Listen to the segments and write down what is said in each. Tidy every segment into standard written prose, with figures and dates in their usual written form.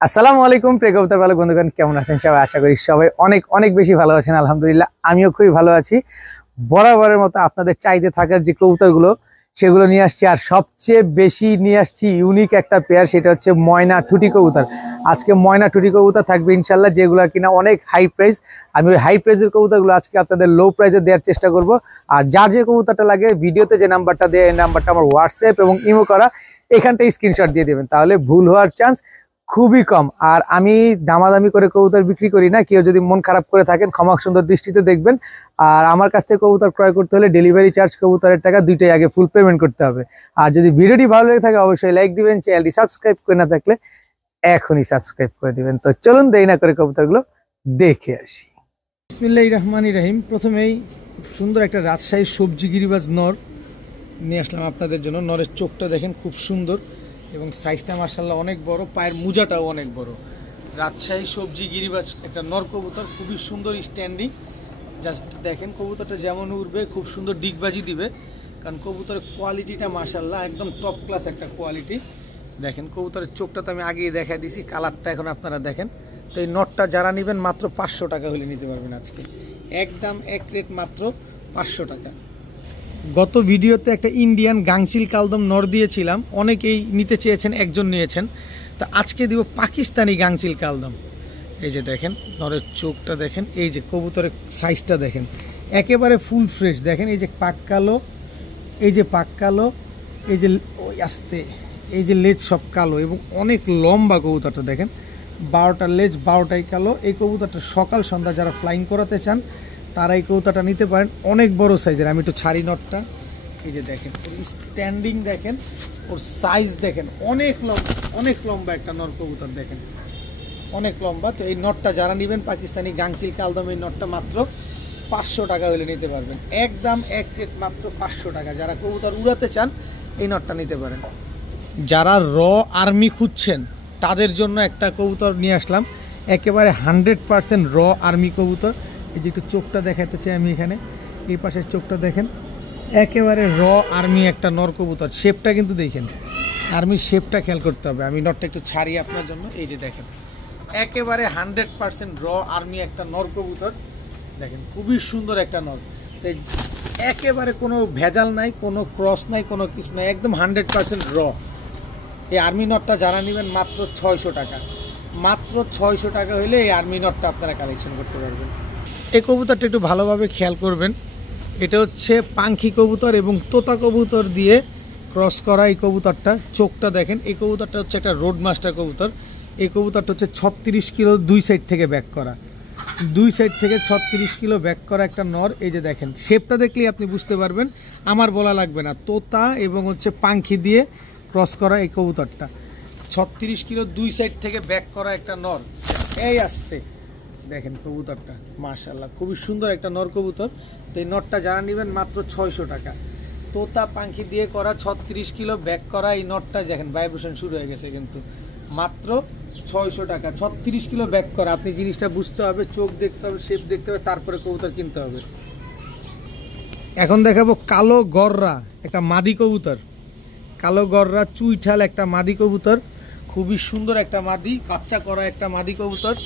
আসসালামু আলাইকুম প্রিয় কবুতর পালক বন্ধুগণ, কেমন আছেন সবাই? আশা করি সবাই অনেক অনেক বেশি ভালো আছেন। আলহামদুলিল্লাহ আমিও খুবই ভালো আছি। বরাবরের মতো আপনাদের চাইতে থাকার যে কবুতরগুলো সেগুলো নিয়ে আসছি, আর সবচেয়ে বেশি নিয়ে আসছি ইউনিক একটা পেয়ার, সেটা হচ্ছে ময়না ঠুটি কবুতর। আজকে ময়না ঠুটি কবুতর থাকবে ইনশাল্লাহ, যেগুলো কিনা অনেক হাই প্রাইস। আমি ওই হাই প্রাইসের কবুতরগুলো আজকে আপনাদের লো প্রাইসে দেওয়ার চেষ্টা করব। আর যার যে কবুতরটা লাগে ভিডিওতে যে নাম্বারটা দেয়, এই নাম্বারটা আমার হোয়াটসঅ্যাপ এবং ইমো করা, এখানটায় স্ক্রিনশট দিয়ে দেবেন, তাহলে ভুল হওয়ার চান্স খুবই কম। আর আমি দামাদামি করে কবুতর বিক্রি করি না, কেউ যদি মন খারাপ করে থাকেন ক্ষমা সুন্দর দৃষ্টিতে দেখবেন। আর আমার কাছ থেকে কবুতর ক্রয় করতে হলে ডেলিভারি চার্জ, কবুতরের টাকা দুইটাই আগে ফুল পেমেন্ট করতে হবে। আর যদি ভিডিওটি ভালো লেগে থাকে অবশ্যই লাইক দিবেন, চ্যানেলটি সাবস্ক্রাইব করে না থাকলে এখনই সাবস্ক্রাইব করে দিবেন। তো চলুন দেরি না করে কবুতরগুলো দেখে আসি। বিসমিল্লাহির রহমানির রহিম। প্রথমেই সুন্দর একটা রাজশাহী সবজি গিরিবাজ নর নিয়ে আসলাম আপনাদের জন্য। নরের চোখটা দেখেন খুব সুন্দর এবং সাইজটা মাশাআল্লাহ অনেক বড়, পায়ের মুজাটাও অনেক বড়। রাজশাহী সবজি গিরিবাজ একটা নর কবুতর, খুবই সুন্দর স্ট্যান্ডিং। জাস্ট দেখেন কবুতরটা যেমন উড়বে খুব সুন্দর ডিগবাজি দিবে, কারণ কবুতরের কোয়ালিটিটা মাশাআল্লাহ একদম টপ ক্লাস একটা কোয়ালিটি। দেখেন কবুতরের চোখটা তো আমি আগেই দেখা দিয়েছি, কালারটা এখন আপনারা দেখেন। তো এই নটটা যারা নেবেন মাত্র 500 টাকা হলে নিতে পারবেন আজকে, একদম এক রেট মাত্র 500 টাকা। গত ভিডিওতে একটা ইন্ডিয়ান গাংচিল কালদম নর দিয়েছিলাম, অনেকেই নিতে চেয়েছেন, একজন নিয়েছেন। তো আজকে দিব পাকিস্তানি গাংচিল কালদম। এই যে দেখেন নরের চোখটা দেখেন, এই যে কবুতরের সাইজটা দেখেন একেবারে ফুল ফ্রেশ। দেখেন এই যে পাক কালো, এই যে পাক কালো, এই যে ওই আস্তে, এই যে লেজ সব কালো এবং অনেক লম্বা কবুতরটা দেখেন। 12টা লেজ 12টাই কালো। এই কবুতরটা সকাল সন্ধ্যা যারা ফ্লাইং করাতে চান তারা এই কবুতরটা নিতে পারেন, অনেক বড় সাইজের। আমি একটু ছাড়ি নটটা, এই যে দেখেন ওর স্ট্যান্ডিং দেখেন, ওর সাইজ দেখেন, অনেক লম্বা একটা নর কবুতর দেখেন, অনেক লম্বা। তো এই নটটা যারা নেবেন পাকিস্তানি গাংচিল কালদম, এই নটটা মাত্র 500 টাকা হলে নিতে পারবেন, একদম এক রেট মাত্র 500 টাকা। যারা কবুতর উড়াতে চান এই নটটা নিতে পারেন। যারা র আর্মি খুঁজছেন তাদের জন্য একটা কবুতর নিয়ে আসলাম, একেবারে 100% র আর্মি কবুতর। এই যে একটু চোখটা দেখাতে চাই আমি এখানে, এই পাশের চোখটা দেখেন, একেবারে র আর্মি একটা নর কবুতর। শেপটা কিন্তু দেখেন, আর্মির শেপটা খেয়াল করতে হবে। আমি নটটা একটু ছাড়ি আপনার জন্য, এই যে দেখেন একেবারে 100% র আর্মি একটা নর কবুতর দেখেন, খুবই সুন্দর একটা নর। তো একেবারে কোনো ভেজাল নাই, কোনো ক্রস নাই, কোনো কিছু নাই, একদম 100% র। এই আর্মি নটটা যারা নেবেন মাত্র 600 টাকা, মাত্র 600 টাকা হলে এই আর্মি নটটা আপনারা কালেকশন করতে পারবেন। এই কবুতরটা একটু ভালোভাবে খেয়াল করবেন, এটা হচ্ছে পাখি কবুতর এবং তোতা কবুতর দিয়ে ক্রস করা এই কবুতরটা। চোখটা দেখেন, এই কবুতরটা হচ্ছে একটা রোড মাস্টার কবুতর। এই কবুতরটা হচ্ছে 36 কিলো দুই সাইড থেকে ব্যাক করা, দুই সাইড থেকে 36 কিলো ব্যাক করা একটা নর। এই যে দেখেন শেপটা দেখলেই আপনি বুঝতে পারবেন, আমার বলা লাগবে না, তোতা এবং হচ্ছে পাখি দিয়ে ক্রস করা এই কবুতরটা। 36 কিলো দুই সাইড থেকে ব্যাক করা একটা নর। এই আসতে দেখেন কবুতরটা মাশাআল্লাহ খুবই সুন্দর একটা নর কবুতর। তো এই নটটা যারা নেবেন মাত্র 600 টাকা। তোতা পাখি দিয়ে করা 36 কিলো ব্যাক করা এই নটটা দেখেন, ভাইব্রেশন শুরু হয়ে গেছে কিন্তু, মাত্র 600 টাকা। 36 কিলো ব্যাক করা, আপনি জিনিসটা বুঝতে হবে, চোখ দেখতে হবে, শেপ দেখতে হবে, তারপরে কবুতর কিনতে হবে। এখন দেখাবো কালো গররা একটা মাদি কবুতর, কালো গররা চুইঠাল একটা মাদি কবুতর, খুবই সুন্দর একটা মাদি, বাচ্চা করা একটা মাদি কবুতর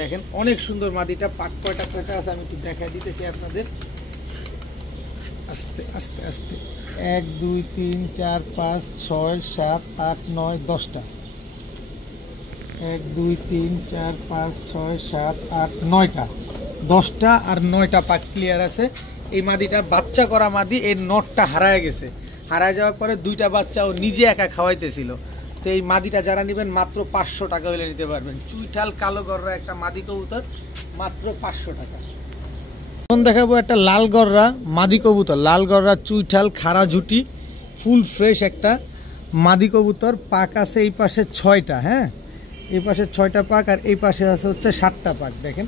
দেখেন, অনেক সুন্দর মাদিটা। পাক কয়টা কয়টা আছে আমি একটু দেখাই দিতে চাই আপনাদের, আস্তে আস্তে আস্তে। 1 2 3 4 5 6 7 8 9 10টা, 1 2 3 4 5 6 7 8 9টা, 10টা আর 9টা পাক ক্লিয়ার আছে। এই মাদিটা বাচ্চা করা মাদি, এই নটটা হারায় গেছে, হারায় যাওয়ার পরে 2টা বাচ্চা ও নিজে একা খাওয়াইতেছিল। তো এই মাদিটা যারা নেবেন মাত্র 500 টাকা হলে নিতে পারবেন। চুইঠাল কালো গররা একটা মাদি কবুতর, মাত্র 500 টাকা। এখন দেখাবো একটা লাল গররা মাদি কবুতর, লাল গররা চুইঠাল খাড়া ঝুটি, ফুল ফ্রেশ একটা মাদি কবুতর। পাক আছে এই পাশে 6টা, হ্যাঁ এই পাশে 6টা পাক, আর এই পাশে আছে হচ্ছে 7টা পাক। দেখেন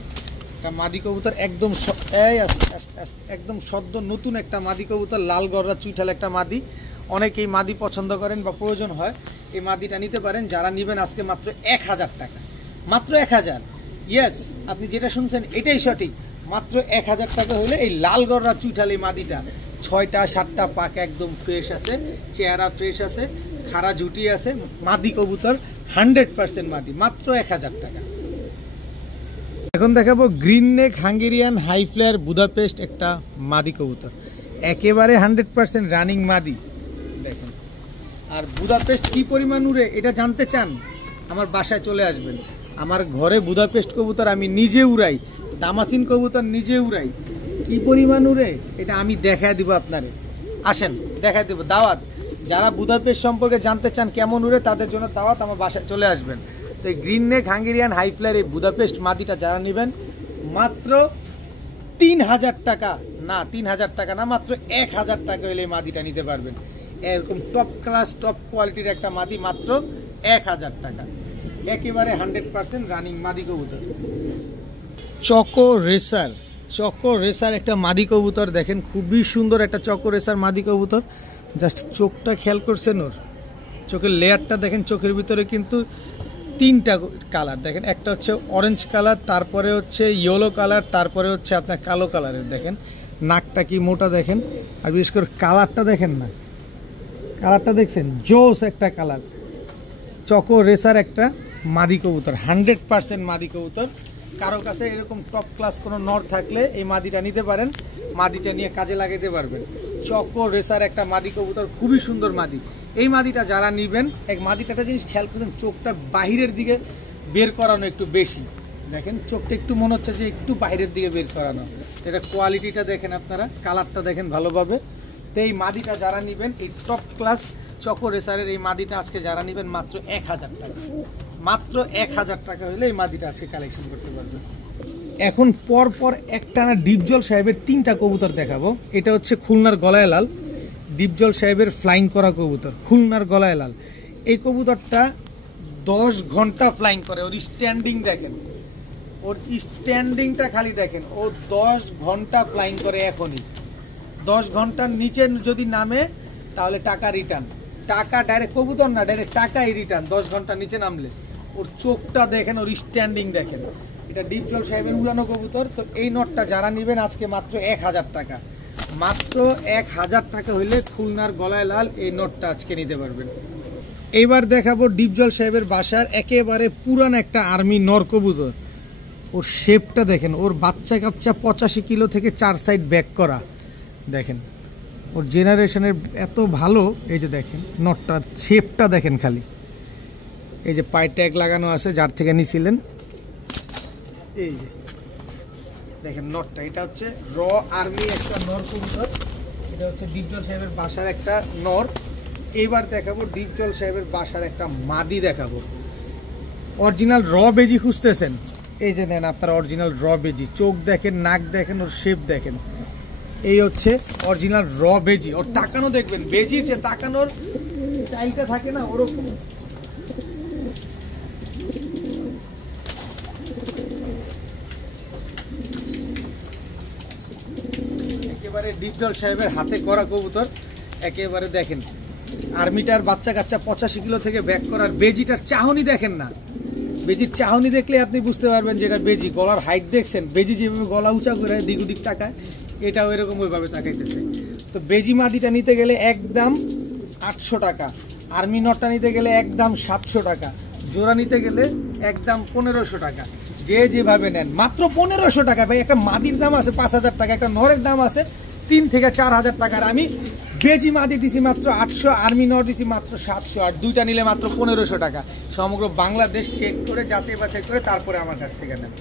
একটা মাদি কবুতর একদম একদম সদ্য নতুন একটা মাদি কবুতর, লাল গররা চুইঠাল একটা মাদি। অনেকেই মাদি পছন্দ করেন বা প্রয়োজন হয়, এই মাদিটা নিতে পারেন। যারা নেবেন আজকে মাত্র 1000 টাকা, মাত্র 1000। ইয়েস, আপনি যেটা শুনছেন এটাই সঠিক, মাত্র 1000 টাকা হলে এই লাল গররা চুইঠাল এই মাদিটা। 6টা 7টা পাক একদম ফ্রেশ আছে, চেহারা ফ্রেশ আছে, খাড়া জুটি আছে, মাদি কবুতর 100% মাদি, মাত্র 1000 টাকা। এখন দেখাবো green neck Hungarian high flyer Budapest একটা মাদি কবুতর, একেবারে 100% রানিং মাদি। দেখেন, আর বুদাপেস্ট কি পরিমাণ উড়ে এটা জানতে চান, আমার বাসায় চলে আসবেন। আমার ঘরে বুদাপেস্ট কবুতর আমি নিজে উড়াই, দামাসিন কবুতর নিজে উড়াই। কি পরিমাণ উড়ে এটা আমি দেখায় দিব আপনারে, আসেন দেখায় দিব। দাওয়াত, যারা বুদাপেস্ট সম্পর্কে জানতে চান কেমন উড়ে তাদের জন্য দাওয়াত, আমার বাসায় চলে আসবেন। তো এই green neck Hungarian high flyer এই বুদাপেস্ট মাদিটা যারা নেবেন মাত্র 3000 টাকা, না 3000 টাকা না, মাত্র 1000 টাকা হলে এই মাদিটা নিতে পারবেন। এরকম টপ ক্লাস টপ কোয়ালিটির একটা মাদি মাত্র 1000 টাকা, একেবারে 100% রানিং মাদি কবুতর। চকো রেসার, চকো রেসার একটা মাদি কবুতর দেখেন, খুবই সুন্দর একটা চকো রেসার মাদি কবুতর। জাস্ট চোখটা খেয়াল করছেন, ওর চোখের লেয়ারটা দেখেন, চোখের ভিতরে কিন্তু 3টা কালার দেখেন, একটা হচ্ছে অরেঞ্জ কালার, তারপরে হচ্ছে ইয়েলো কালার, তারপরে হচ্ছে আপনার কালো কালারের। দেখেন নাকটা কি মোটা দেখেন, আর বিশেষ করে কালারটা দেখেন না, কালারটা দেখছেন, জোস একটা কালার। চকো রেসার একটা মাদি কবুতর, 100% মাদি কবুতর। কারো কাছে এরকম টপ ক্লাস কোনো নর থাকলে এই মাদিটা নিতে পারেন, মাদিটা নিয়ে কাজে লাগাতে পারবেন। চকো রেসার একটা মাদি কবুতর, খুবই সুন্দর মাদি। এই মাদিটা যারা নেবেন, এক মাদিটাটা জিনিস খেয়াল করছেন, চোখটা বাহিরের দিকে বের করানো একটু বেশি। দেখেন চোখটা একটু মনে হচ্ছে যে একটু বাইরের দিকে বের করানো। এটা কোয়ালিটিটা দেখেন আপনারা, কালারটা দেখেন ভালোভাবে। তো এই মাদিটা যারা নেবেন, এই টপ ক্লাস চকো রেসারের এই মাদিটা আজকে যারা নেবেন মাত্র 1000 টাকা, মাত্র 1000 টাকা হলে এই মাদিটা আজকে কালেকশন করতে পারবেন। এখন পরপর একটানা ডিপজল সাহেবের 3টা কবুতর দেখাবো। এটা হচ্ছে খুলনার গলায় লাল, ডিপজল সাহেবের ফ্লাইং করা কবুতর, খুলনার গলায় লাল। এই কবুতরটা 10 ঘন্টা ফ্লাইং করে, ওর স্ট্যান্ডিং দেখেন, ওর স্ট্যান্ডিংটা খালি দেখেন, ও 10 ঘন্টা ফ্লাইং করে। এখনই 10 ঘন্টার নিচে যদি নামে তাহলে টাকা রিটার্ন, টাকা ডাইরেক্ট, কবুতর না ডাইরেক্ট টাকাই রিটার্ন 10 ঘন্টার নিচে নামলে। ওর চোখটা দেখেন, ওর স্ট্যান্ডিং দেখেন। এটা ডিপজল সাহেবের উড়ানো কবুতর। তো এই নটটা যারা নেবেন আজকে মাত্র 1000 টাকা, মাত্র 1000 টাকা হইলে খুলনার গলায় লাল এই নটটা আজকে নিতে পারবেন। এইবার দেখাবো ডিপজল সাহেবের বাসার একেবারে পুরান একটা আর্মি নর কবুতর। ওর শেপটা দেখেন, ওর বাচ্চা কাচ্চা 85 কিলো থেকে 4 সাইড ব্যাক করা। দেখেন ওর জেনারেশনের এত ভালো। এই যে দেখেন নটটা শেপটা দেখেন খালি, এই যে পায়ে ট্যাগ লাগানো আছে যার থেকে নিছিলেন, এই যে দেখেন নটটা। এটা হচ্ছে র আর্মি একটা নর কবুতর, এটা হচ্ছে ডিপজল সাহেবের বাসার একটা নর। এইবার দেখাবো ডিপজল সাহেবের বাসার একটা মাদি দেখাবো। অরিজিনাল র বেজি খুঁজতেছেন, এই যে নেন আপনারা অরিজিনাল র বেজি। চোখ দেখেন, নাক দেখেন, ওর শেপ দেখেন। এই হচ্ছে অরিজিনাল র বেজি। ওর তাকানো দেখবেন, বেজির যে তাকানোর স্টাইলটা থাকে না ওরকম। একেবারে ডিপজল সাহেবের হাতে করা কবুতর। একেবারে দেখেন আর্মিটার বাচ্চা কাচ্চা 85 কিলো থেকে ব্যাক করার। বেজিটার চাহনি দেখেন না, বেজির চাহনি দেখলে আপনি বুঝতে পারবেন যে এটা বেজি। গলার হাইট দেখছেন, বেজি যেভাবে গলা উঁচা করে দিক দিক তাকায়, এটাও এরকম ওইভাবে তাকাইতেছে। তো বেজি মাদিটা নিতে গেলে একদম 800 টাকা, আর্মি নটটা নিতে গেলে একদম 700 টাকা, জোড়া নিতে গেলে একদম 1500 টাকা। যে যেভাবে নেন মাত্র 1500 টাকা। ভাই একটা মাদির দাম আছে 5000 টাকা, একটা নরের দাম আছে 3 থেকে 4000 টাকার। আমি বেজি মাদি দিছি মাত্র 800, আর্মি নর দিছি মাত্র 700, আর দুইটা নিলে মাত্র 1500 টাকা। সমগ্র বাংলাদেশ চেক করে যাচাই বাছাই করে তারপরে আমার কাছ থেকে নেন।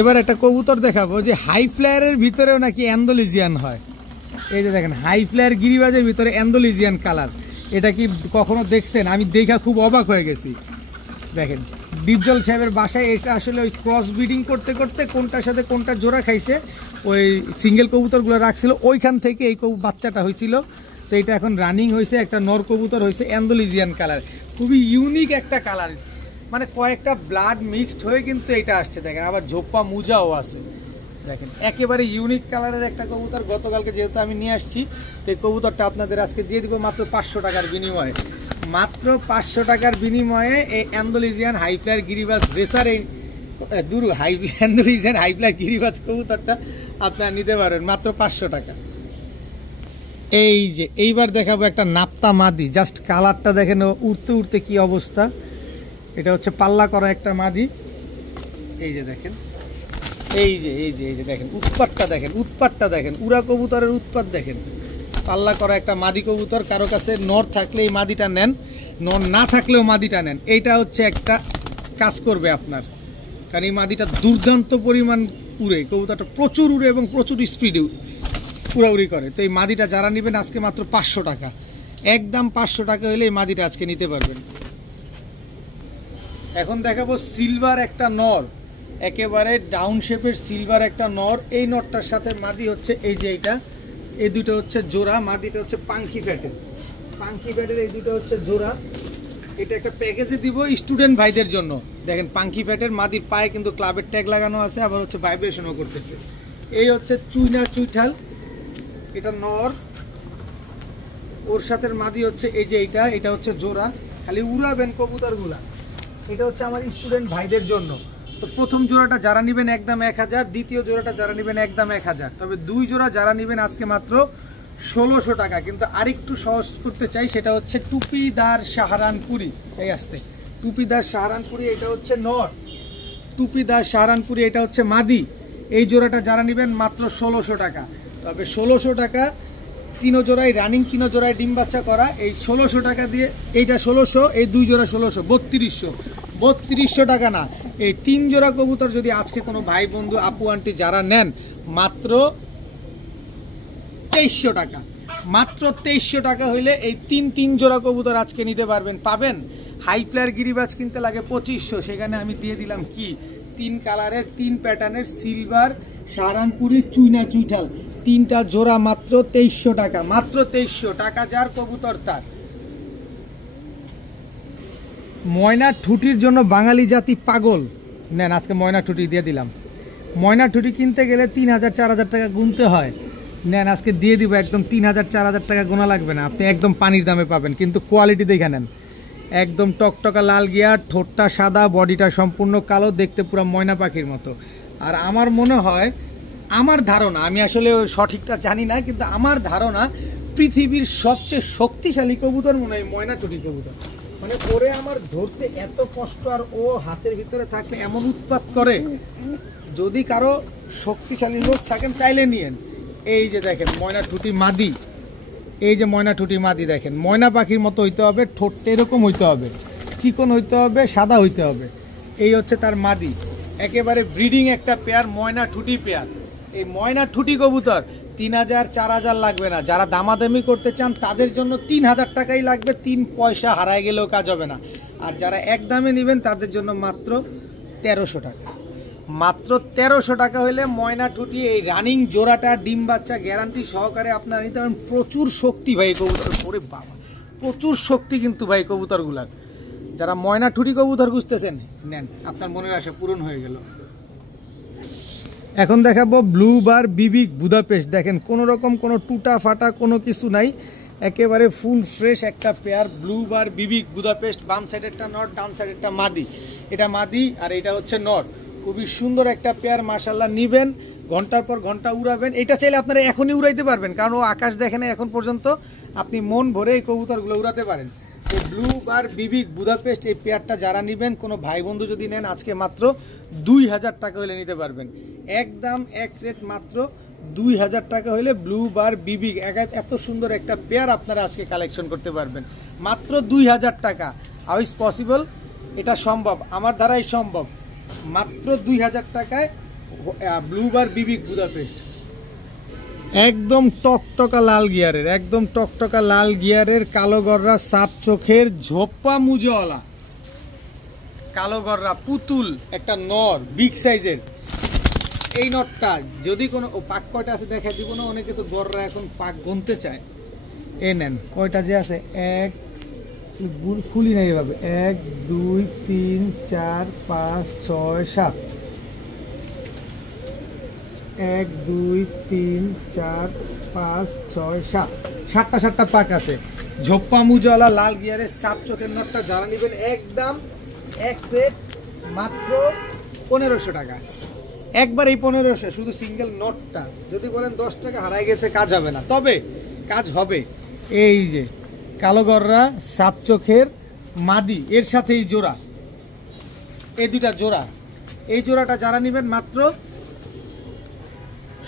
এবার একটা কবুতর দেখাবো যে হাই ফ্লায়ারের ভিতরেও নাকি অ্যান্ডোলিজিয়ান হয়। এই যে দেখেন হাই ফ্লায়ার গিরিবাজের ভিতরে অ্যান্ডোলিজিয়ান কালার। এটা কি কখনো দেখছেন? আমি দেখা খুব অবাক হয়ে গেছি। দেখেন ডিপজল সাহেবের বাসায় এটা আসলে ওই ক্রস ব্রিডিং করতে করতে কোনটার সাথে কোনটা জোড়া খাইছে, ওই সিঙ্গেল কবুতরগুলো রাখছিল, ওইখান থেকে এই বাচ্চাটা হয়েছিল। তো এটা এখন রানিং হয়েছে, একটা নর কবুতর হয়েছে অ্যান্ডোলিজিয়ান কালার। খুবই ইউনিক একটা কালার, মানে কয়েকটা ব্লাড মিক্সড হয়ে কিন্তু এটা আসছে। দেখেন আবার ঝোপ্পা মুজাও আছে। দেখেন একেবারে ইউনিক কালারের একটা কবুতর। গতকালকে যেহেতু আমি নিয়ে আসছি, তো এই কবুতরটা আপনাদের আজকে দিয়ে দিব মাত্র 500 টাকার বিনিময়ে। মাত্র 500 টাকার বিনিময়ে এই অ্যান্ডোলিজিয়ান হাইফ্লায়ার গিরিবাজ রেসার, এই অ্যান্ডোলিজিয়ান হাইফ্লায়ার গিরিবাজ কবুতরটা আপনারা নিতে পারেন মাত্র 500 টাকা। এই যে এইবার দেখাবো একটা নাপ্তা মাদি, জাস্ট কালারটা দেখেন উড়তে উড়তে কি অবস্থা। এটা হচ্ছে পাল্লা করা একটা মাদি, এই যে দেখেন, এই যে দেখেন উৎপাতটা দেখেন, উড়া কবুতরের উৎপাত দেখেন। পাল্লা করা একটা মাদি কবুতর, কারো কাছে নর থাকলে এই মাদিটা নেন, নর না থাকলেও মাদিটা নেন। এইটা হচ্ছে একটা কাজ করবে আপনার, কারণ এই মাদিটা দুর্দান্ত পরিমাণ উড়ে, কবুতরটা প্রচুর উড়ে এবং প্রচুর স্পিডে উড়াউড়ি করে। তো এই মাদিটা যারা নেবেন আজকে মাত্র 500 টাকা, একদম 500 টাকা হলে এই মাদিটা আজকে নিতে পারবেন। এখন দেখাবো সিলভার একটা নর, একেবারে ডাউন শেপের সিলভার একটা নর। এই নরটার সাথে মাদি হচ্ছে এই যে এইটা, এই দুটো হচ্ছে জোড়া, মাদিটা হচ্ছে পাঙ্কি প্যাটের, এই দুটো হচ্ছে জোড়া। এটা একটা প্যাকেজে দিব স্টুডেন্ট ভাইদের জন্য। দেখেন পাঙ্কি প্যাটের মাদির পায়ে কিন্তু ক্লাবের ট্যাগ লাগানো আছে, আবার হচ্ছে ভাইব্রেশনও করতেছে। এই হচ্ছে চুইনা চুইঠাল, এটা নর, ওর সাথে মাদি হচ্ছে এই যে এটা হচ্ছে জোড়া। খালি উড়াবেন কবুতরগুলা। এটা হচ্ছে আমার স্টুডেন্ট ভাইদের জন্য। তো প্রথম জোড়াটা যারা নেবেন একদম 1000, দ্বিতীয় জোড়াটা যারা নেবেন একদম 1000, তবে 2 জোড়া যারা নেবেন আজকে মাত্র 1600 টাকা। কিন্তু আরেকটু সহজ করতে চাই, সেটা হচ্ছে টুপিদার সাহারানপুরি। এই আসতে টুপিদার সাহারানপুরি, এটা হচ্ছে নর, টুপিদার সাহারানপুরি এটা হচ্ছে মাদি। এই জোড়াটা যারা নেবেন মাত্র 1600 টাকা। তবে 1600 টাকা 3 জোড়ায় রানিং, 3 জোড়ায় ডিম বাচ্চা করা। এই 1600 টাকা দিয়ে এইটা 1600, এই 2 জোড়া 1600, 3200 টাকা না। এই 3 জোড়া কবুতর যদি আজকে কোনো ভাই বন্ধু আপু আন্টি যারা নেন মাত্র 2300 টাকা, মাত্র 2300 টাকা হইলে এই 3 জোড়া কবুতর আজকে নিতে পারবেন। পাবেন হাই ফ্লায়ার গিরিবাজ কিনতে লাগে 2500, সেখানে আমি দিয়ে দিলাম কি 3 কালারের 3 প্যাটার্নের সিলভার সাহারানপুরি চুইনা চুইঠাল, 3টা জোড়া মাত্র 2300 টাকা, মাত্র 2300 টাকা। যার কবুতর তার। ময়না ঠুটির জন্য বাঙালি জাতি পাগল, নেন আজকে ময়না ঠুটি দিয়ে দিলাম। ময়না ঠুটি কিনতে গেলে 3000 4000 টাকা গুনতে হয়, নেন আজকে দিয়ে দিব একদম 3000 4000 টাকা গোনা লাগবে না, আপনি একদম পানির দামে পাবেন। কিন্তু কোয়ালিটি দেখে নেন, একদম টকটকা লাল গিয়ার, ঠোঁটটা সাদা, বডিটা সম্পূর্ণ কালো, দেখতে পুরো ময়না পাখির মতো। আর আমার মনে হয়, আমার ধারণা, আমি আসলে সঠিকটা জানি না, কিন্তু আমার ধারণা পৃথিবীর সবচেয়ে শক্তিশালী কবুতর মনে হয় ময়না ঠুটি কবুতর। মানে ওরে আমার ধরতে এত কষ্ট, আর ও হাতের ভিতরে থাকলে এমন উৎপাত করে, যদি কারো শক্তিশালী লোক থাকেন তাইলে নিয়েন। এই যে দেখেন ময়না ঠুটি মাদি, এই যে ময়না ঠুটি মাদি দেখেন, ময়না পাখির মতো হইতে হবে, ঠোঁটটা এরকম হইতে হবে, চিকন হইতে হবে, সাদা হইতে হবে। এই হচ্ছে তার মাদি, একেবারে ব্রিডিং একটা পেয়ার, ময়না ঠুটি পেয়ার। এই ময়না ঠুটি কবুতর 3000 4000 লাগবে না। যারা দামাদামি করতে চান তাদের জন্য 3000 টাকাই লাগবে, 3 পয়সা হারায় গেলেও কাজ হবে না। আর যারা এক দামে নেবেন তাদের জন্য মাত্র 1300 টাকা, মাত্র 1300 টাকা হলে ময়না ঠুটি এই রানিং জোড়াটা ডিম বাচ্চা গ্যারান্টি সহকারে আপনারা নিতে পারেন। প্রচুর শক্তি ভাই কবুতর, ওরে বাবা প্রচুর শক্তি কিন্তু ভাই কবুতরগুলার। যারা ময়না ঠুটি কবুতর খুঁজতেছেন নেন, আপনার মনের আশা পূরণ হয়ে গেল। এখন দেখাবো ব্লু বার বিবিক বুদাপেস্ট। দেখেন কোনো রকম কোনো টুটা ফাটা কোনো কিছু নাই, একেবারে ফুল ফ্রেশ একটা পেয়ার ব্লু বার বিবিক বুদাপেস্ট। বাম সাইডেরটা নট, ডান সাইডেরটা মাদি। এটা মাদি আর এটা হচ্ছে নট। খুবই সুন্দর একটা পেয়ার, মাশাআল্লাহ। নিবেন, ঘন্টার পর ঘন্টা উড়াবেন। এটা চাইলে আপনারা এখনই উড়াইতে পারবেন, কারণ ও আকাশ দেখে না এখন পর্যন্ত। আপনি মন ভরে এই কবুতরগুলো উড়াতে পারেন। এই ব্লু বার বিবিক বুদাপেস্ট এই পেয়ারটা যারা নেবেন, কোনো ভাই বন্ধু যদি নেন আজকে মাত্র 2000 টাকা হলে নিতে পারবেন। একদম এক রেট, মাত্র 2000 টাকা হলে ব্লু বার বিবিক এত সুন্দর একটা পেয়ার আপনারা আজকে কালেকশন করতে পারবেন মাত্র 2000 টাকা। How is possible? এটা সম্ভব, আমার দ্বারাই সম্ভব। মাত্র 2000 টাকায় ব্লু বার বিবিক বুদাপেস্ট, একদম টকটকা লাল গিয়ারের, একদম টকটকা লাল গিয়ারের, কালো গররা, সাপ চোখের, ঝোপ্পা মুজওয়ালা, কালো গররা পুতুল একটা নর, বিগ সাইজের। এই নটটা যদি কোনো পাক কয়টা আছে দেখা দিব না, অনেকে তো গররা এখন পাক গুনতে চায়। এ নেন কয়টা যে আছে, এক খুলি নাই এভাবে, 1 2 3 4 5 6 7, 1 2 3 4 5 6 7, 7টা পাক আছে। ঝোপ্পা মুজওয়ালা লাল গিয়ারের সাপ চোখের নটটা যারা নেবেন একদম এক রেট, মাত্র 1500 টাকা। একবার এই 1500, শুধু সিঙ্গেল নটটা। যদি বলেন 10 টাকা হারাই গেছে, কাজ হবে না। তবে কাজ হবে। এই যে কালো গররা, সাত চোখের মাদি, এর সাথে এই জোড়া, এই দুটা জোড়া, এই জোড়াটা যারা নেবেন মাত্র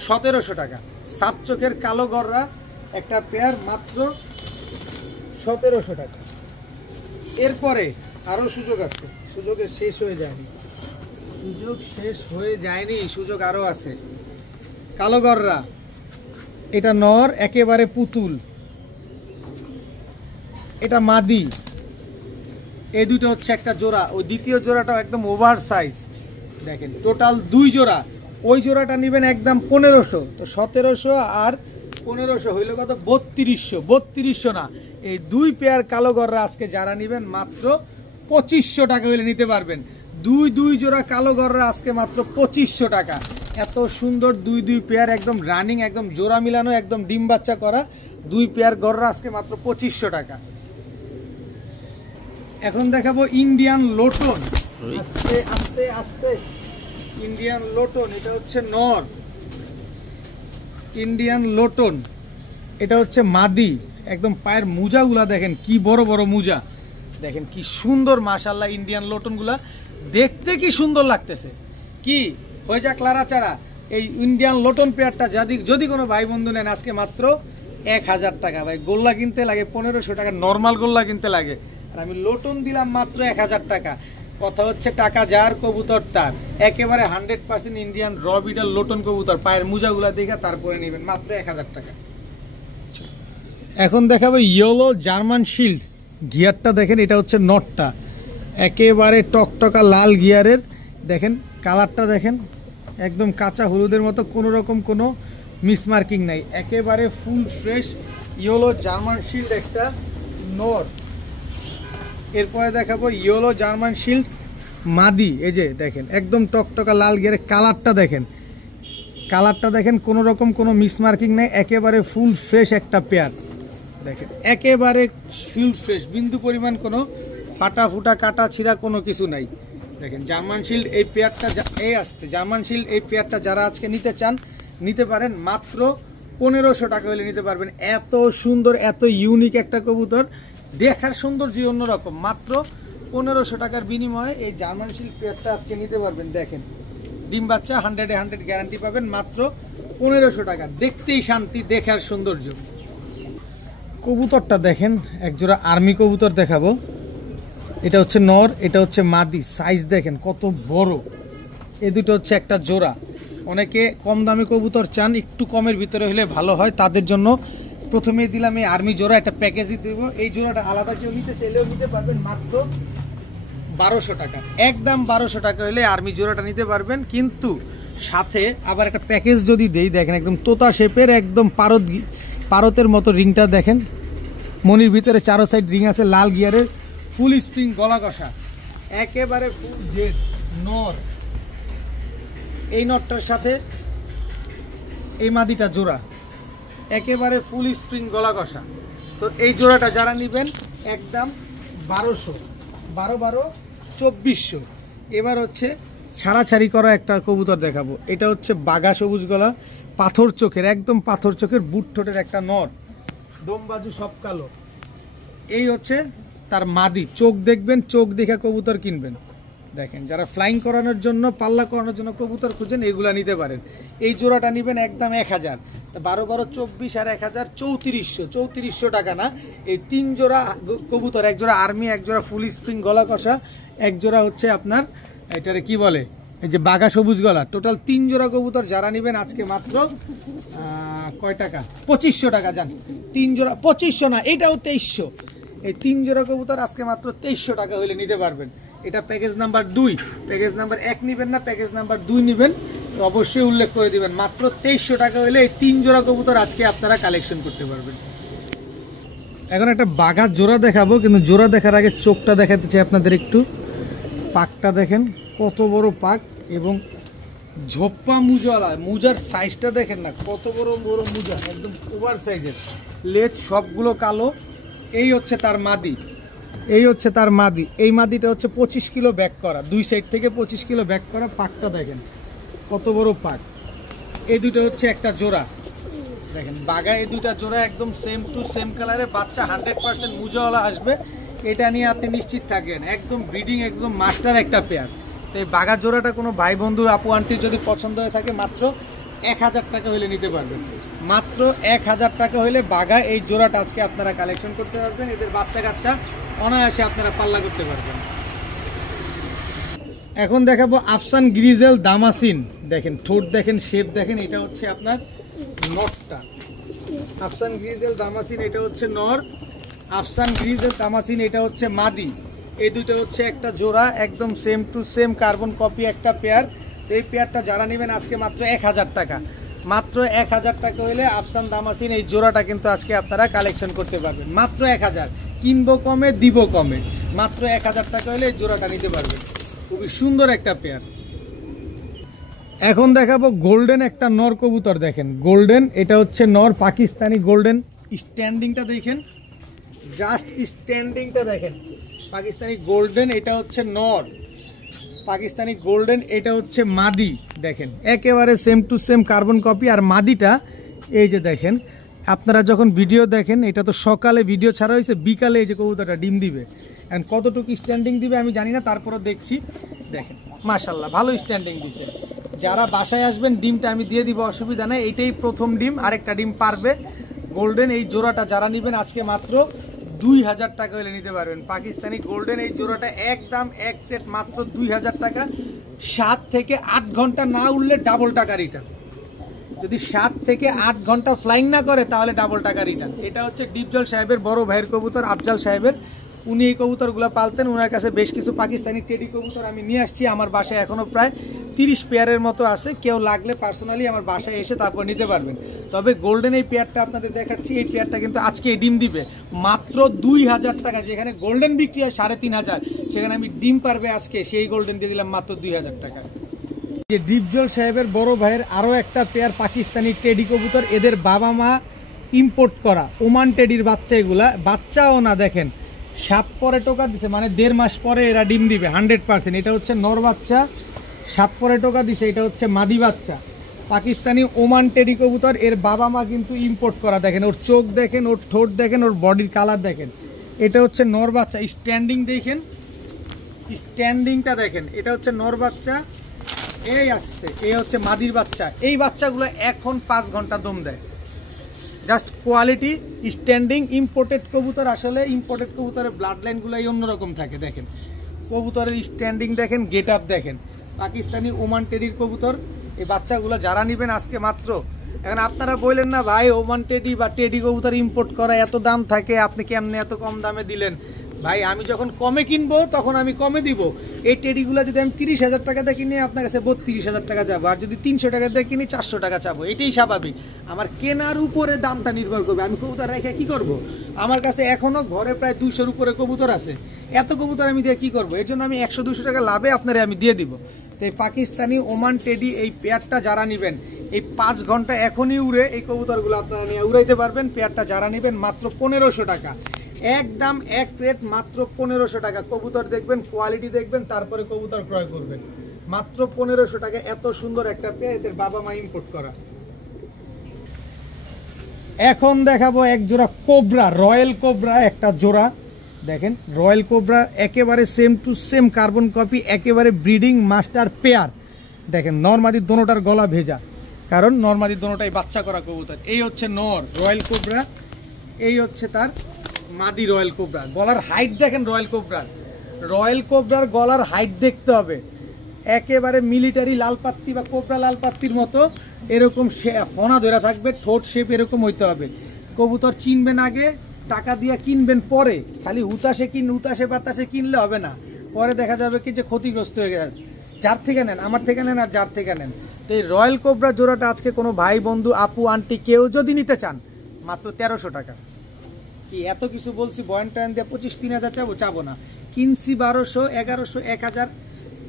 1700 টাকা। সাত চোখের কালো গররা একটা পেয়ার মাত্র 1700 টাকা। এরপরে আরো সুযোগ আছে, সুযোগের শেষ হয়ে যায়নি, সুযোগ শেষ হয়ে যায়নি, সুযোগ আরো আছে। কালো গররা, এটা নর, একেবারে পুতুল, এটা মাদি, এই দুটো হচ্ছে একটা জোড়া। ওই দ্বিতীয় জোড়াটাও একদম ওভার সাইজ, দেখেন টোটাল 2 জোড়া। ওই জোড়াটা নেবেন একদম 1500, তো 1700 আর 1500 হইল কত? 3200। 3200 না, এই 2 পেয়ার কালো গররা আজকে যারা নেবেন মাত্র 2500 টাকা হইলে নিতে পারবেন। 2 জোড়া কালো গররা আজকে মাত্র 2500 টাকা। এত সুন্দর 2 পেয়ার, একদম রানিং, একদম জোড়া মিলানো, একদম ডিম বাচ্চা করা 2 পেয়ার গররা আজকে মাত্র 2500 টাকা। এখন দেখাবো ইন্ডিয়ান লোটন। আস্তে আস্তে আস্তে, ইন্ডিয়ান লোটন, এটা হচ্ছে নর। ইন্ডিয়ান লোটন, এটা হচ্ছে মাদি। একদম পায়ের মুজাগুলা দেখেন কি বড় বড় মুজা, দেখেন কি সুন্দর মাশাআল্লাহ। ইন্ডিয়ান লোটনগুলা দেখতে কি সুন্দর লাগতেছে, কি হয়ে যাক লাড়াচাড়া। এই ইন্ডিয়ান লোটন পেয়ারটা যদি কোনো ভাই বন্ধু নেন আজকে মাত্র 1000 টাকা। ভাই গোল্লা কিনতে লাগে 1500 টাকা, নর্মাল গোল্লা কিনতে লাগে, আর আমি লোটন দিলাম মাত্র 1000 টাকা। কথা হচ্ছে টাকা যার, কবুতর তার। একেবারে 100% ইন্ডিয়ান র বিডার লোটন কবুতর, পায়ের মুজাগুলা দেখে তারপরে নেবেন মাত্র 1000 টাকা। এখন দেখাবো ইয়েলো জার্মান শিল্ড। গিয়ারটা দেখেন, এটা হচ্ছে নটটা, একেবারে টকটকা লাল গিয়ারের। দেখেন কালারটা দেখেন, একদম কাঁচা হলুদের মতো, কোনো রকম কোনো মিসমার্কিং নাই, একেবারে full fresh yellow German shield একটা নর। এরপরে দেখাবো ইয়েলো জার্মান শিল্ড মাদি। এই যে দেখেন একদম টকটকা লাল গিয়ারের, কালারটা দেখেন, কালারটা দেখেন, কোনো রকম কোনো মিসমার্কিং নেই, একেবারে ফুল ফ্রেশ একটা পেয়ার। দেখেন একেবারে ফুল ফ্রেশ, বিন্দু পরিমাণ কোনো ফাটা ফুটা কাটা ছিঁড়া কোনো কিছু নাই। দেখেন জার্মান শিল্ড এই পেয়ারটা, এই আসতে জার্মান শিল্ড এই পেয়ারটা যারা আজকে নিতে চান নিতে পারেন মাত্র 1500 টাকা হলে নিতে পারবেন। এত সুন্দর, এত ইউনিক একটা কবুতর, দেখার সৌন্দর্য অন্যরকম। মাত্র 1500 টাকার বিনিময়ে এই জার্মান শিল্ড পেয়ারটা আজকে নিতে পারবেন। দেখেন ডিম বাচ্চা 100-100 গ্যারান্টি পাবেন মাত্র 1500 টাকা। দেখতেই শান্তি, দেখার সৌন্দর্য। কবুতরটা দেখেন, একজোড়া আর্মি কবুতর দেখাবো। এটা হচ্ছে নর, এটা হচ্ছে মাদি। সাইজ দেখেন কত বড়, এই দুটো হচ্ছে একটা জোড়া। অনেকে কম দামি কবুতর চান, একটু কমের ভিতরে হলে ভালো হয়, তাদের জন্য প্রথমেই দিলাম এই আর্মি জোড়া, একটা প্যাকেজই দেবো। এই জোড়াটা আলাদা কেউ নিতে চাইলেও নিতে পারবেন মাত্র 1200 টাকা। একদম 1200 টাকা হলে আর্মি জোড়াটা নিতে পারবেন, কিন্তু সাথে আবার একটা প্যাকেজ যদি দেই, দেখেন একদম তোতা শেপের, একদম পারতের মতো রিংটা দেখেন, মনির ভিতরে চারো সাইড রিং আছে, লাল গিয়ারের, ফুল স্প্রিং গলা কষা, একেবারে ফুল জেড নর। এই নটটার সাথে এই মাদিটা জোড়া, একেবারে ফুল স্প্রিং গলা কষা। তো এই জোড়াটা যারা নেবেন একদম 1200, 12 2400। এবার হচ্ছে ছাড়াছাড়ি করা একটা কবুতর দেখাবো। এটা হচ্ছে বাঘা সবুজ গলা, পাথর চোখের, একদম পাথর চোখের, বুট ঠোঁটের একটা নর, দম বাজু সব কালো। এই হচ্ছে তার মাদি। চোখ দেখবেন, চোখ দেখে কবুতর কিনবেন। দেখেন যারা ফ্লাইং করানোর জন্য, পাল্লা করানোর জন্য কবুতর খুঁজেন, এগুলা নিতে পারেন। এই জোড়াটা নেবেন একদম 1000। 12 24 আর 1000 3400। 3400 টাকা না, এই 3 জোড়া কবুতর, এক জোড়া আর্মি, এক জোড়া ফুল স্প্রিং গলা কষা, এক জোড়া হচ্ছে আপনার এটারে কি বলে, এই যে বাঘা সবুজ গলা, টোটাল 3 জোড়া কবুতর যারা নেবেন আজকে মাত্র কয় টাকা? 2500 টাকা। যান 3 জোড়া 2500 না, এটাও 2300। এই 3 জোড়া কবুতর আজকে মাত্র 2300 টাকা হলে নিতে পারবেন। এটা প্যাকেজ নাম্বার 2। প্যাকেজ নাম্বার 1 নেবেন না, প্যাকেজ নাম্বার 2 নেবেন, অবশ্যই উল্লেখ করে দিবেন। মাত্র 2300 টাকা হলে এই 3 জোড়া কবুতর আজকে আপনারা কালেকশন করতে পারবেন। এখন একটা বাঘা জোড়া দেখাবো, কিন্তু জোড়া দেখার আগে চোখটা দেখাতে চাই আপনাদের একটু। পাকটা দেখেন কত বড় পাক, এবং ঝোপ্পা মুজালা, মুজার সাইজটা দেখেন না কত বড় বড় মুজা, একদম ওভার সাইজের। লেজ সবগুলো কালো। এই হচ্ছে তার মাদি, এই হচ্ছে তার মাদি। এই মাদিটা হচ্ছে 25 কিলো ব্যাক করা, 2 সাইড থেকে 25 কিলো ব্যাক করা। পাকটা দেখেন কত বড় পাক। এই দুটো হচ্ছে একটা জোড়া, দেখেন বাঘা এই দুইটা জোড়া একদম সেম টু সেম কালারে, বাচ্চা 100% মুজাওয়ালা আসবে, এটা নিয়ে আপনি নিশ্চিত থাকেন। একদম ব্রিডিং একদম মাস্টার একটা পেয়ার। তো এই বাঘা জোড়াটা কোনো ভাই বন্ধু আপু আন্টির যদি পছন্দ হয়ে থাকে মাত্র 1000 টাকা হলে নিতে পারবেন। মাত্র 1000 টাকা হলে বাঘা এই জোড়াটা আজকে আপনারা কালেকশন করতে পারবেন। এদের বাচ্চা কাচ্চা অনায়াসে আপনারা পাল্লা করতে পারবেন। এখন দেখাবো আফসান গ্রিজেল দামাসিন। দেখেন ঠোঁট দেখেন, শেপ দেখেন, এটা হচ্ছে আপনার নরটা। আফসান গ্রিজেল দামাসিন এটা হচ্ছে নর, আফসান গ্রিজেল দামাসিন এটা হচ্ছে মাদি। এই দুটো হচ্ছে একটা জোড়া, একদম same to same carbon copy একটা পেয়ার। এই পেয়ারটা যারা নেবেন আজকে মাত্র 1000 টাকা। মাত্র 1000 টাকা হলে আফসান দামাসিন এই জোড়াটা কিন্তু আজকে আপনারা কালেকশন করতে পারবেন। মাত্র 1000, কিনবো কমে দিব কমে। মাত্র 1000 টাকা হলে এই জোড়াটা নিতে পারবেন। খুবই সুন্দর একটা পেয়ার। এখন দেখাবো গোল্ডেন একটা নর কবুতর। দেখেন গোল্ডেন, এটা হচ্ছে নর পাকিস্তানি গোল্ডেন। স্ট্যান্ডিংটা দেখেন, জাস্ট স্ট্যান্ডিংটা দেখেন। পাকিস্তানি গোল্ডেন এটা হচ্ছে নর, পাকিস্তানি গোল্ডেন এটা হচ্ছে মাদি। দেখেন একেবারে same to same carbon copy. আর মাদিটা এই যে দেখেন, আপনারা যখন ভিডিও দেখেন, এটা তো সকালে ভিডিও ছাড়া হয়েছে, বিকালে এই যে কবুতরটা ডিম দিবে। এখন কতটুকু স্ট্যান্ডিং দিবে আমি জানি না, তারপরে দেখছি। দেখেন মাশাল্লাহ ভালো স্ট্যান্ডিং দিছে। যারা বাসায় আসবেন ডিমটা আমি দিয়ে দিব, অসুবিধা নেই। এইটাই প্রথম ডিম, আরেকটা ডিম পারবে। গোল্ডেন এই জোড়াটা যারা নেবেন আজকে মাত্র 2000 টাকা হলে নিতে পারবেন। পাকিস্তানি গোল্ডেন এই জোড়াটা একদম এক প্লেট মাত্র 2000 টাকা। 7 থেকে 8 ঘন্টা না উঠলে ডাবল টাকা রিটার্ন। যদি 7 থেকে 8 ঘন্টা ফ্লাইং না করে তাহলে ডাবল টাকা রিটার্ন। এটা হচ্ছে ডিপজল সাহেবের বড় ভাইয়ের কবুতর, আফজাল সাহেবের। উনি এই কবুতরগুলো পালতেন, ওনার কাছে বেশ কিছু পাকিস্তানি টেডি কবুতর আমি নিয়ে আসছি। আমার বাসায় এখনও প্রায় 30 পেয়ারের মতো আছে। কেউ লাগলে পার্সোনালি আমার বাসায় এসে তারপর নিতে পারবেন। তবে গোল্ডেন এই পেয়ারটা আপনাদের দেখাচ্ছি, এই পেয়ারটা কিন্তু আজকে ডিম দিবে মাত্র 2000 টাকা। যেখানে গোল্ডেন বিক্রি হয় 3500, সেখানে আমি ডিম পারবে আজকে সেই গোল্ডেন দিয়ে দিলাম মাত্র 2000 টাকা। যে ডিপজল সাহেবের বড় ভাইয়ের আরও একটা পেয়ার পাকিস্তানি টেডি কবুতর। এদের বাবা মা ইম্পোর্ট করা ওমান টেডির বাচ্চা, এগুলা বাচ্চাও না। দেখেন 7 পরে টোকা দিছে, মানে 1.5 মাস পরে এরা ডিম দিবে 100%। এটা হচ্ছে নর বাচ্চা, 7 পরে টোকা দিছে। এটা হচ্ছে মাদি বাচ্চা, পাকিস্তানি ওমান টেডি কবুতর। এর বাবা মা কিন্তু ইম্পোর্ট করা। দেখেন ওর চোখ দেখেন, ওর ঠোঁট দেখেন, ওর বডির কালার দেখেন। এটা হচ্ছে নর বাচ্চা। স্ট্যান্ডিং দেখেন, স্ট্যান্ডিংটা দেখেন। এটা হচ্ছে নর বাচ্চা, এই আসছে, এই হচ্ছে মাদির বাচ্চা। এই বাচ্চাগুলো এখন 5 ঘন্টা দম দেয়। Just quality standing. ইম্পোর্টেড কবুতর, আসলে ইম্পোর্টেড কবুতরের ব্লাড লাইনগুলোই অন্যরকম থাকে। দেখেন কবুতরের স্ট্যান্ডিং দেখেন, গেট আপ দেখেন। পাকিস্তানি ওমান টেডির কবুতর। এই বাচ্চাগুলো যারা নেবেন আজকে মাত্র, এখন আপনারা বললেন না ভাই ওমান টেডি বা টেডি কবুতর ইম্পোর্ট করা এত দাম থাকে, আপনি কেমনে এত কম দামে দিলেন? ভাই আমি যখন কমে কিনবো তখন আমি কমে দিব। এই টেডিগুলো যদি আমি 30,000 টাকা দিয়ে কিনে আপনার কাছে 32,000 টাকা যাবো, আর যদি 300 টাকা দিয়ে কিনি 400 টাকা চাবো। এটাই স্বাভাবিক। আমার কেনার উপরে দামটা নির্ভর করবে। আমি কবুতর রেখে কি করব? আমার কাছে এখনো ঘরে প্রায় 200-র উপরে কবুতর আছে। এত কবুতর আমি দিয়ে কি করবো? এর জন্য আমি 100-200 টাকা লাভে আপনারা আমি দিয়ে দিব। তো এই পাকিস্তানি ওমান টেডি এই পেয়ারটা যারা নেবেন, এই 5 ঘন্টা এখনই উড়ে এই কবুতরগুলো আপনারা নিয়ে উড়াইতে পারবেন। পেয়ারটা যারা নেবেন মাত্র 1500 টাকা, একদম এক রেট মাত্র 1500 টাকা। কবুতর দেখবেন, কোয়ালিটি দেখবেন, তারপরে কবুতর ক্রয় করবেন। মাত্র 1500 টাকা। এত সুন্দর একটা পেয়ার, এদের বাবা মা ইম্পোর্ট করা। এখন দেখাবো এক জোড়া কোবরা, রয়্যাল কোবরা একটা জোড়া। দেখেন রয়্যাল কোবরা একেবারে same to same carbon copy, একেবারে ব্রিডিং মাস্টার পেয়ার। দেখেন নরমাদির দোনোটার গলা ভেজা, কারণ নরমাদির দোনোটাই বাচ্চা করা কবুতর। এই হচ্ছে নর রয়্যাল কোবরা, এই হচ্ছে তার মাদি রয়্যাল কোবরা। গলার হাইট দেখেন রয়্যাল কোবরার, রয়্যাল কোবরার গলার হাইট দেখতে হবে। একেবারে মিলিটারি লালপাত্তি বা কোবরা লালপাত্তির মতো এরকম ফোনা ধরে থাকবে, ঠোঁট শেপ এরকম হইতে হবে। কবুতর চিনবেন আগে, টাকা দিয়ে কিনবেন পরে। খালি উতাসে বাতাসে কিনলে হবে না, পরে দেখা যাবে কি যে ক্ষতিগ্রস্ত হয়ে গেছে। যার থেকে নেন, আমার থেকে নেন আর যার থেকে নেন। তো এই রয়্যাল কোবরা জোড়াটা আজকে কোনো ভাই বন্ধু আপু আন্টি কেউ যদি নিতে চান মাত্র 1300 টাকা। কি এত কিছু বলছি, বয়ান টয়ান দিয়ে 25-3000 চাবো না। কিনছি 1200, 1100, 1000,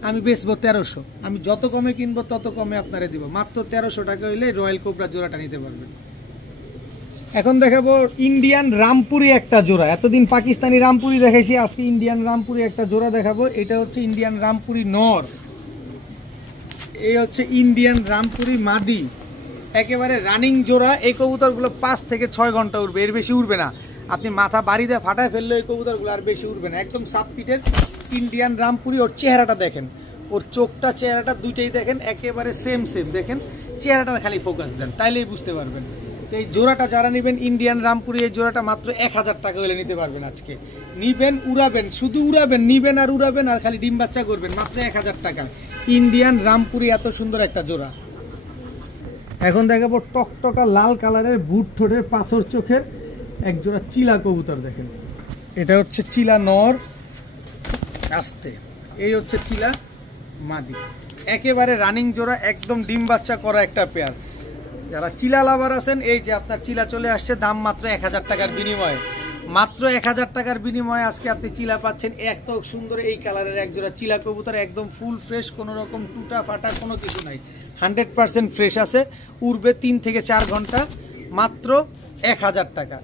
আমি বেচবো 1300। আমি যত কমে কিনবো তত কমে আপনারা দিব। মাত্র 1300 টাকা হইলে রয়্যাল কোবরা জোড়াটা নিতে পারবেন। এখন দেখাবো ইন্ডিয়ান রামপুরি একটা জোড়া। এতদিন পাকিস্তানি রামপুরি দেখাইছি, আজকে ইন্ডিয়ান রামপুরি একটা জোড়া দেখাবো। এটা হচ্ছে ইন্ডিয়ান রামপুরি নর, এই হচ্ছে ইন্ডিয়ান রামপুরি মাদি। একেবারে রানিং জোড়া। এই কবুতরগুলো 5 থেকে 6 ঘন্টা উড়বে, এর বেশি উড়বে না। আপনি মাথা বাড়ি দিয়ে ফাটায় ফেললে এই কবুতরগুলো আর বেশি উড়বে না। একদম সাবপিটের ইন্ডিয়ান রামপুরি। ওর চেহারাটা দেখেন, ওর চোখটা চেহারাটা দুইটাই দেখেন একেবারে সেম সেম। দেখেন চেহারাটা খালি ফোকাস দেন, তাইলেই বুঝতে পারবেন। তো এই জোড়াটা যারা নেবেন ইন্ডিয়ান রামপুরি, এই জোড়াটা মাত্র 1000 টাকা হলে নিতে পারবেন। আজকে নিবেন, উড়াবেন, শুধু উড়াবেন, নিবেন আর উড়াবেন আর খালি ডিম বাচ্চা করবেন, মাত্র 1000 টাকা। ইন্ডিয়ান রামপুরি এত সুন্দর একটা জোড়া। এখন দেখাবো টকটকা লাল কালারের বুট ঠোঁটের পাথর চোখের এক জোড়া চিলা কবুতর। দেখেন এটা হচ্ছে চিলা নর, আস্তে, এই হচ্ছে চিলা মাদি। একেবারে রানিং জোড়া, একদম ডিম বাচ্চা করা একটা পেয়ার। যারা চিলা লাভার আছেন, এই যে আপনার চিলা চলে আসছে, দাম মাত্র 1000 টাকার বিনিময়ে। মাত্র 1000 টাকার বিনিময়ে আজকে আপনি চিলা পাচ্ছেন। এত সুন্দর এই কালারের এক জোড়া চিলা কবুতর, একদম ফুল ফ্রেশ, কোনো রকম টুটা ফাটা কোনো কিছু নাই, 100% ফ্রেশ আছে। উড়বে 3 থেকে 4 ঘন্টা, মাত্র 1000 টাকা।